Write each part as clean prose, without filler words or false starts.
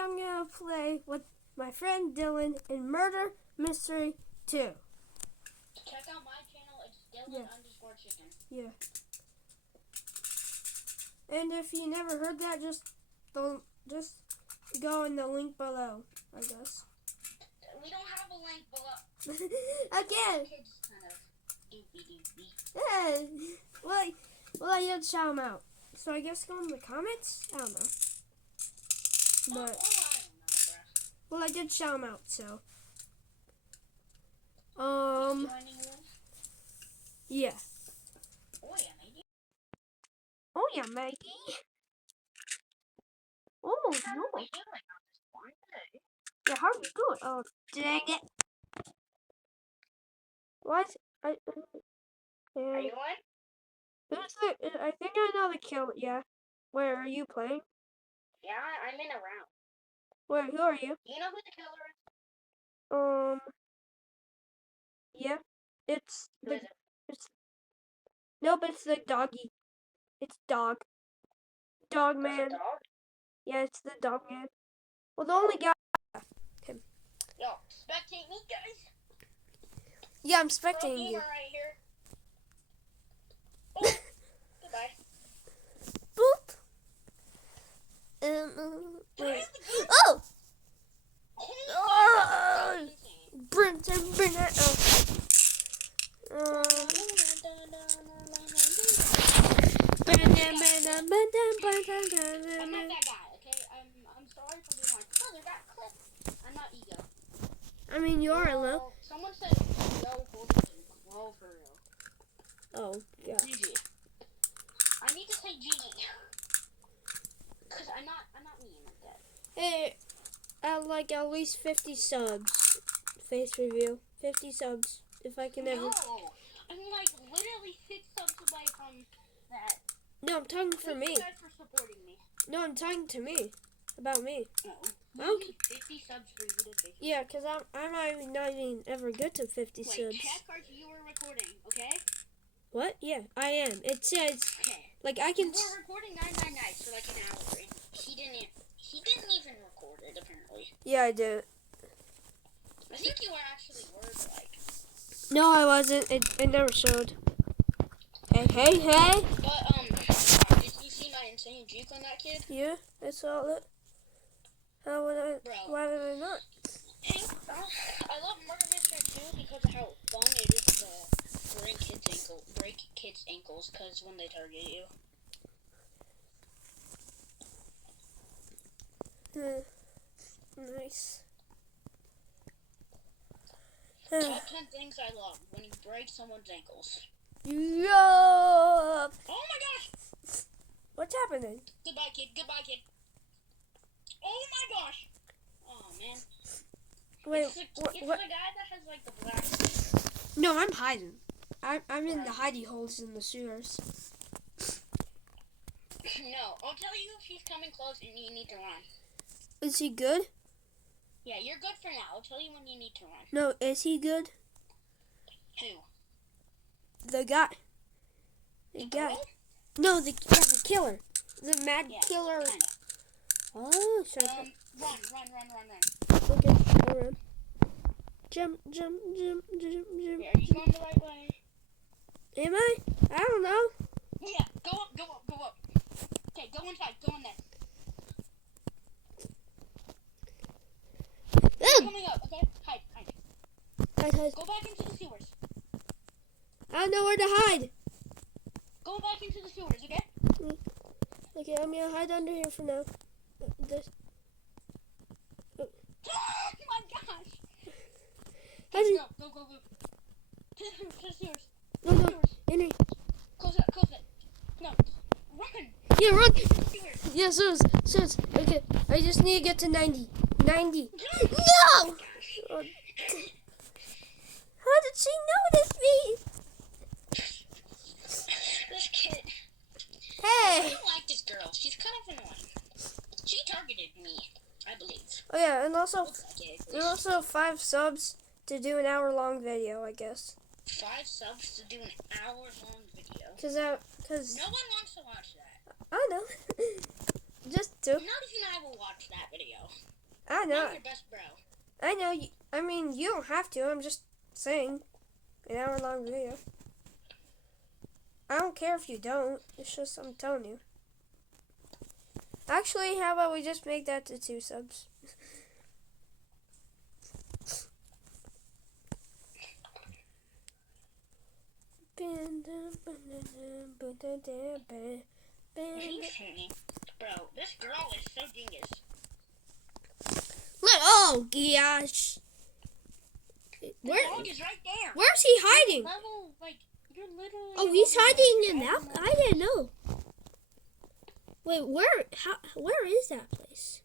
I'm gonna play with my friend Dylan in Murder Mystery 2. Check out my channel, it's Dylan_chicken. Yeah. And if you never heard that, just go in the link below, I guess. We don't have a link below. Again. Kids kind of doopy. Yeah. Well, I did shout them out. So I guess go in the comments? I don't know. But, I don't know, bruh. well, I did shout them out, so. Yeah. Oh yeah, Maggie. Oh yeah, Maggie. Oh, no. How are we doing on this one day? Yeah, how are you doing? Oh, dang it. What? Are you on? I think I know the kill. Yeah. Where are you playing? Yeah, I'm in a round. Where? Who are you? You know who the killer is? Yeah. It's Who the. is it? Nope. It's the doggy. It's dog. Dog There's man. a dog? Yeah, it's the dog man. Well, the only guy. Him. Yo, spectate me, guys. Yeah, I'm Pro spectating you. gamer right here. Oh, goodbye. Boop. Wait. Oh. Oh, Brenton. I'm not that guy, okay? I'm sorry for being like, oh, they're that clip. I'm not ego. I mean, you are low. Someone said, yo, hold it in. Whoa, for real. Oh, yeah. GG. I need to say GG. Because I'm not mean like that. Hey, I'd like at least 50 subs. Face review. 50 subs. If I can ever. No! I'm like literally 6 subs away from that. No, I'm talking for me. Thank you guys for supporting me. No, I'm talking to me. About me. No. Okay. Need 50 subs for you to say. Yeah, because I'm not even ever good to 50 subs. Wait, check our you were recording, okay? What? Yeah, I am. It says, Okay. like, I can. You were recording 999 for like an hour. And he didn't even record it, apparently. Yeah, I did. I think you were actually like. No, I wasn't. It never showed. Hey. But, did you see my insane juke on that kid? Yeah, I saw it. How would I? Bro. Why did I not? I love Murder Mystery 2 because of how fun it is to break kids' ankles, because when they target you. Nice. Top 10 things I love when you break someone's ankles. Yo! Oh my gosh! What's happening? Goodbye, kid. Oh my gosh! Oh man. Wait, it's what? the guy that has like the black face. No, I'm hiding. I'm in the hidey holes in the sewers. No, I'll tell you if he's coming close and you need to run. Is he good? Yeah, you're good for now. I'll tell you when you need to run. No, is he good? Who? The guy. The guy. Girl? No, the killer. The mad killer. Kinda. Oh, shut up. Run. Okay, I'll run. Jump. Yeah, are you going the right way? Am I? I don't know. Yeah, go up. Okay, go inside, go in there. Coming up, okay? Hide. Hide. Go back into the sewers. I don't know where to hide. Go back into the sewers, okay? Okay, I'm gonna hide under here for now. This. Oh my gosh! How do you... Go. To the sewers. No, in here. Close it. No, run! Yeah, run! Sewers. Yeah, sewers. Okay, I just need to get to 90. 90. No! Oh, how did she notice me? This kid. Hey! I don't like this girl. She's kind of annoying. She targeted me, I believe. Oh yeah, and also Looks like it, there's also 5 subs to do an hour-long video, I guess. 5 subs to do an hour-long video. Cause No one wants to watch that. I know. Just two. Not even I will watch that video. I know. I'm your best bro. I know. I mean, you don't have to. I'm just saying. An hour-long video. I don't care if you don't. It's just I'm telling you. Actually, how about we just make that to 2 subs? Bro, this girl is so dingus. Oh gosh. The dog is right there. Where's he hiding? You're literally. Oh, he's hiding in that. I didn't know. Wait, where is that place?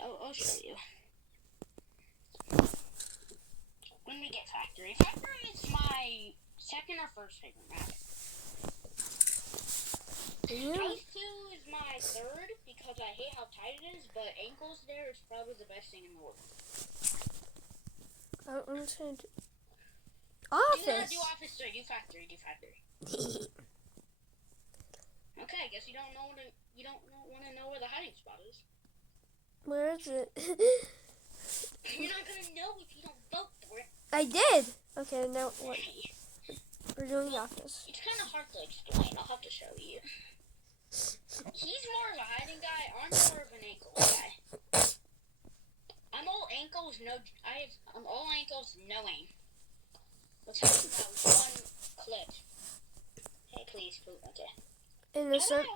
I'll show you. When we get Factory. Factory is my second or first favorite map. House 2 is my third because I hate how tight it is, but ankles there is probably the best thing in the world. I understand. Office. Do office 3, do Factory, do Factory. Okay, I guess you don't want to know where the hiding spot is. Where is it? You're not gonna know if you don't vote for it. I did. Okay, now what? We're doing office. It's kind of hard to explain. I'll have to show you. He's more of a hiding guy. I'm more of an ankles guy. I'm all ankles, no aim. Let's talk about one clip. Hey, please. Okay. Innocent.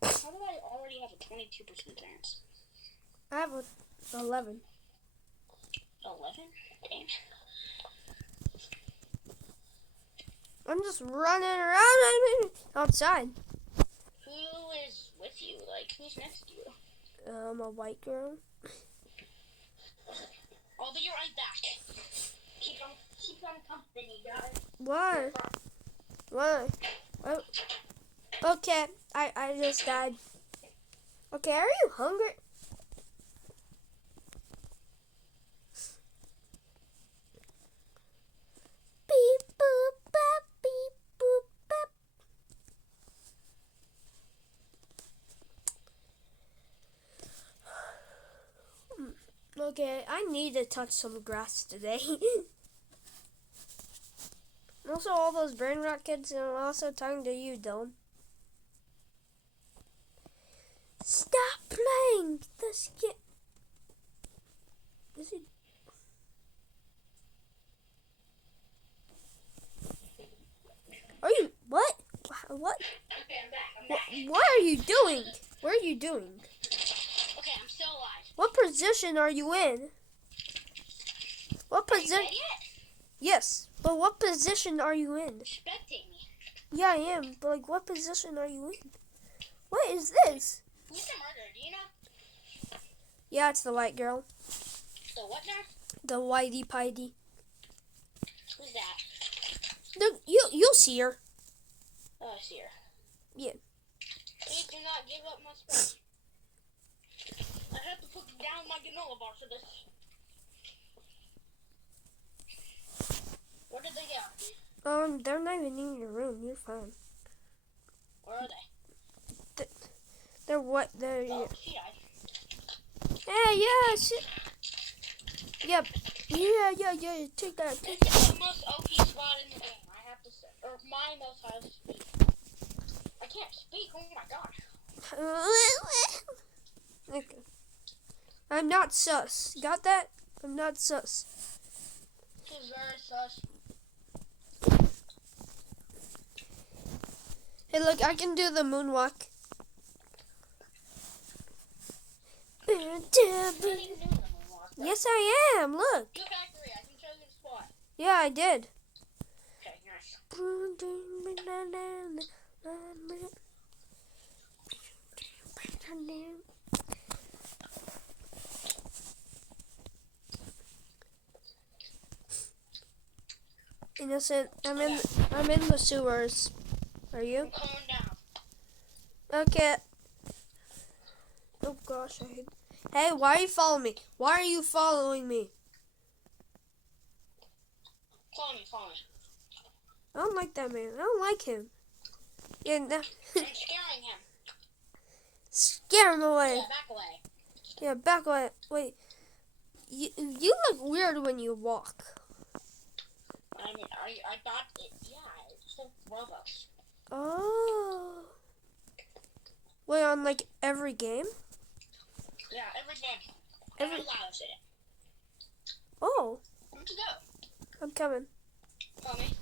How do I already have a 22% chance? I have 11. 11? Dang. I'm just running around outside. Who is with you? Like, who's next to you? A white girl. I'll be right back. Keep on company, guys. Why? Why? Oh. Okay, I just died. Okay, are you hungry? Beep boop bop, beep boop bop. Okay, I need to touch some grass today. Also, all those brain rot kids, and I'm also talking to you, Dylan. Stop playing the skit. Is it? Are you what? What? Okay, I'm back. What are you doing? What are you doing? Okay, I'm still alive. What position are you in? What position? Are you dead yet? Yes, but what position are you in? Expecting me. Yeah, I am. But like, what position are you in? What is this? Who's the murderer? Do you know? Yeah, it's the white girl. The what now? The whitey piety. Who's that? You'll see her. Oh, I see her. Yeah. Please do not give up my spot. I have to put down my granola bar for this. Where did they go? They're not even in your room. You're fine. Where are they? They're what? They're. Oh, she died. Hey, yeah, shit. Yep. Yeah. Take that. This is the most OP spot in the game. I have to say, or my most highest speed. I can't speak. Oh my god. Okay. I'm not sus. Got that? I'm not sus. She's very sus. Hey, look, I can do the moonwalk. I didn't even do the moonwalk. Yes, I am. Look. Do Factory. I can show you the spot. Yeah, I did. Okay, nice. Innocent, I'm in the sewers. Are you? I'm coming down. Okay. Oh gosh, I hate. Hey, why are you following me? Why are you following me? Follow me. I don't like that man. I don't like him. Yeah, I'm scaring him. Scare him away. Yeah, back away. Yeah, back away. Wait. You look weird when you walk. I mean, I thought it. Yeah, it's so Robux. Oh. Wait, on like every game? Yeah, every game. Every. Allows it. Oh. Where'd you go? I'm coming. Tell me.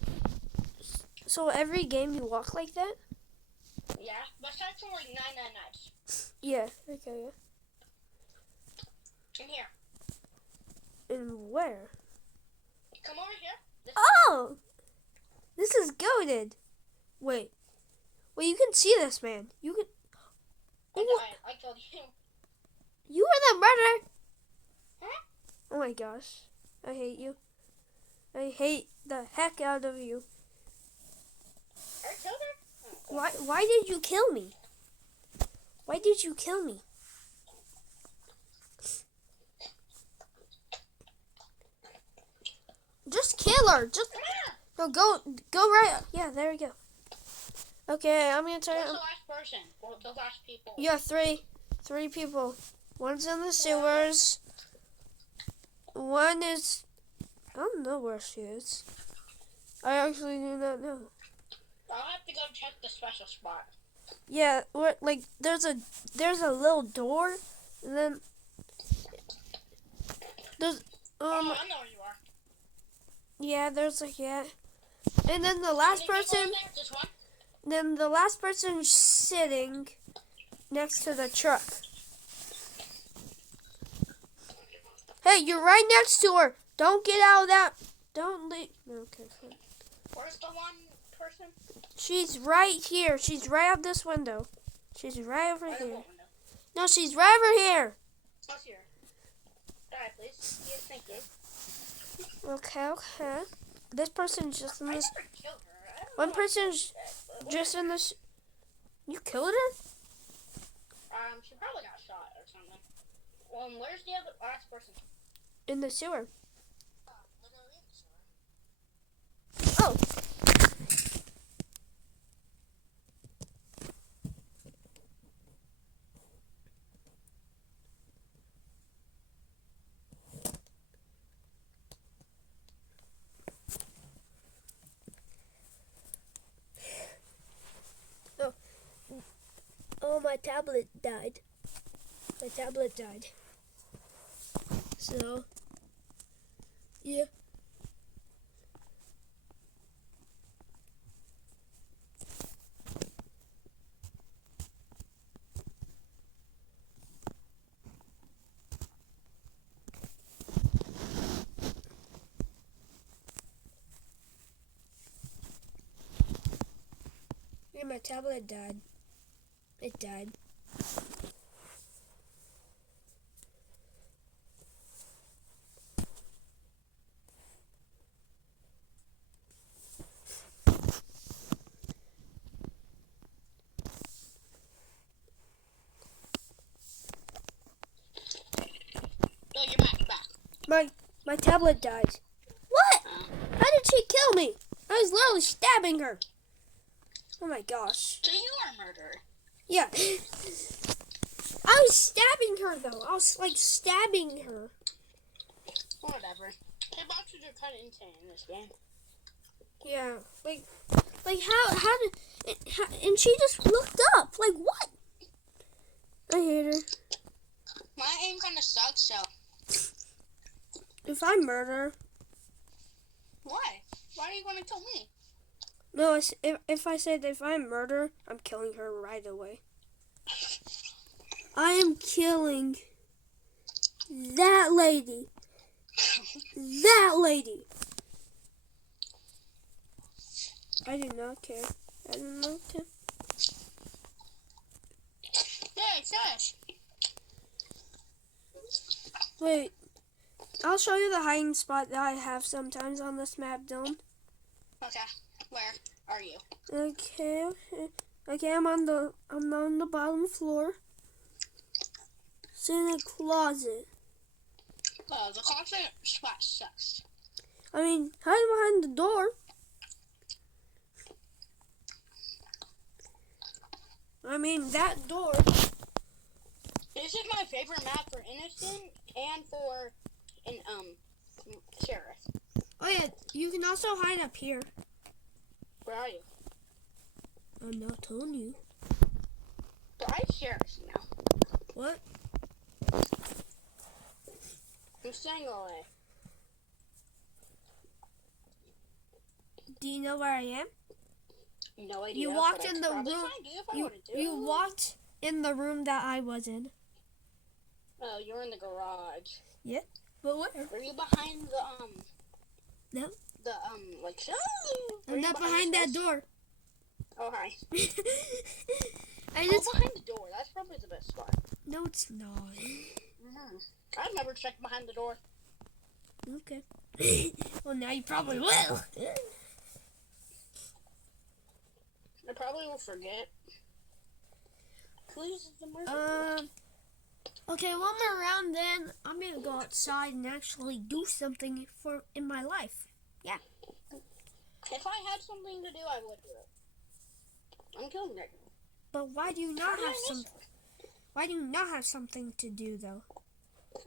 So every game you walk like that? Yeah, but that's for like 99 nights. Yeah. Okay. Yeah. In here. And where? Come over here. Oh! This is goated. Wait. Wait, you can see this, man. You can... I told you. You were the murderer! Huh? Oh my gosh. I hate you. I hate the heck out of you. I killed her? Oh, Why did you kill me? Why did you kill me? Just kill her. Just no, go right. Yeah, there we go. Okay, I'm gonna try. Who's the last person? Or the last people? Yeah, three people. One's in the sewers. One is, I don't know where she is. I actually do not know. I'll have to go check the special spot. Yeah, like there's a little door, and then there's Oh, I know where you are. yeah, there's like yeah, and then the last person. Just one? Then the last person sitting next to the truck. Hey, you're right next to her. Don't get out of that. Don't leave. Okay, fine. Where's the one person? She's right here. She's right out this window. She's right over Right here. window. No, she's right over here. What's here? Alright, please. Yes, thank you. Okay. This person's just in I this. never killed her. I don't One know person's why. just in this. You killed her? She probably got shot or something. Where's the other last person? In the sewer. Literally in the sewer. Oh. Oh, my tablet died. So, yeah. Yeah, my tablet died. It died. No, you're back. My tablet died. What? How did she kill me? I was literally stabbing her. Oh my gosh. So you are a murderer. Yeah. I was stabbing her though. I was like stabbing her. Whatever. Hey, boxers are kind of insane in this game. Yeah. Like how did and she just looked up. Like what? I hate her. My aim kind of sucks, so. If I murder her. Why? Why do you want to kill me? No, if I said if I murder her, I'm killing her right away. I am killing that lady. That lady. I do not care. I do not care. Hey, shush. Wait. I'll show you the hiding spot that I have sometimes on this map, Dylan. Okay, where are you? Okay. I'm on the bottom floor. It's in a closet. Oh, the closet spot sucks. I mean, hide behind the door. I mean, that door. This is my favorite map for innocent and for sheriff. Oh yeah, you can also hide up here. Where are you? I'm not telling you. But I'm sheriff now. What? I'm staying away. Do you know where I am? No idea. You walked but in I the could probably room. find you if I wanted to. You walked in the room that I was in. Oh, you're in the garage. Yeah. But where? Were you behind the No. The like. I'm not behind that door. Oh hi. I Go just. behind the door. That's probably the best spot. No, it's not. I've never checked behind the door. Okay. Well, now you probably will. I probably will forget. Clues is the murder. Okay, when we're around, then I'm gonna go outside and actually do something in my life. Yeah. If I had something to do, I would do it. I'm killing it. But why do you not have some? Why do you not have something to do though? I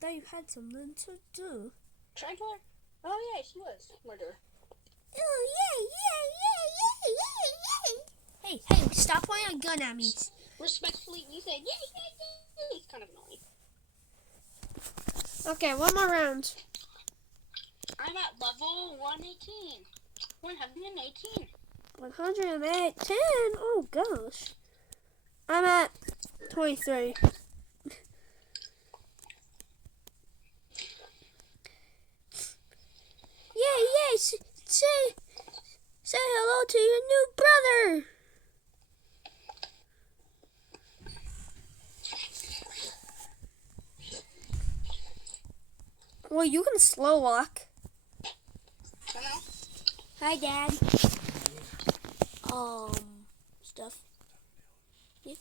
thought you had something to do. Triangular? Oh yeah, she was murderer. Oh yay! Hey! Stop pointing a gun at me. Respectfully, you said yay! It's kind of annoying. Okay, one more round. I'm at level 118. 118. 118. Oh gosh. I'm at 23. Yay! Say hello to your new brother. Well, you can slow walk. Hello? Hi, Dad. Stuff. Yeah.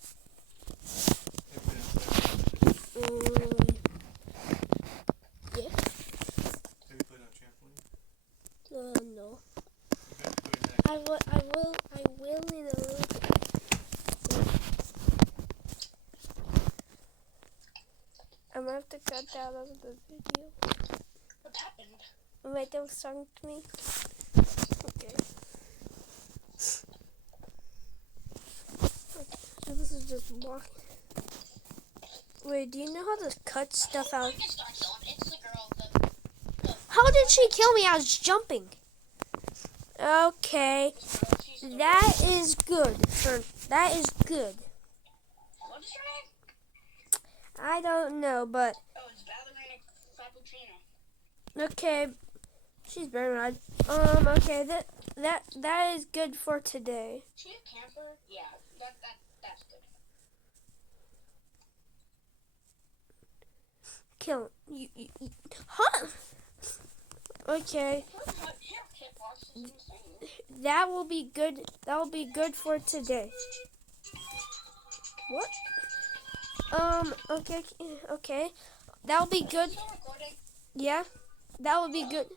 Yeah. Have you played on trampoline? No. You better put it next. I will in a little bit. I'm gonna have to cut that out of the video. What happened? Wait, don't song to me. Okay. So this is just walking. Wait, do you know how to cut stuff out? It's the girl. How did she kill me? I was jumping. Okay, that is good. That is good. What's her name? I don't know, but Oh, it's Ballerina Frappuccino. okay. She's very mad. Okay, that is good for today. She a camper? Yeah, that's good. Kill you. Huh? Okay. That will be good. That will be good for today. What? Okay. That will be good. Yeah. That will be good.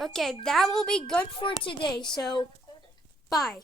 Okay, that will be good for today. So, bye.